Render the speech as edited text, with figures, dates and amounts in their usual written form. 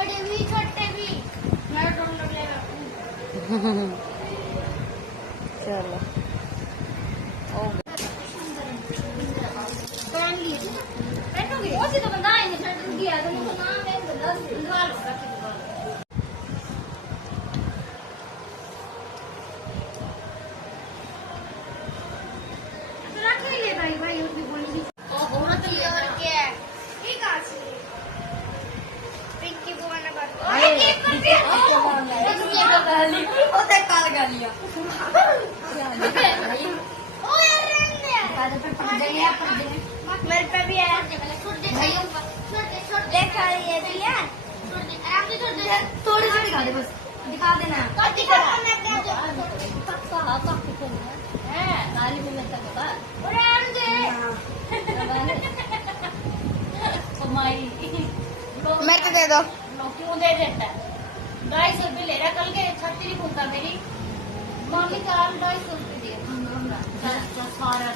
बड़े भी छोटे भी मेरा डर लग रहा है। चलो हो गया। पहन लिए बैठोगे वो सी तो बंदा है नहीं छट गया तो मुझे नाम है बंदा दिलवा लो रख दो। भाई उसकी बोली ओ बहुत ही और क्या है ठीक है पिंकी बुआ ने बात गाली होते काल गालियां ओ यार रहने बाद पे पड़ जाएगा मेरे पे भी है छोड़ दे छोड़ देखा ये भी है छोड़ दे आराम से छोड़ दे थोड़ी सी दिखा दे बस दिखा देना दिखा पक्का है गाली में लगता है और रहने दे मेरे को दे दो क्यों दे देता है 250 रुपये ले रहा कल के छतरी पूछता मेरी मम्मी का 250 रुपये दिए सारा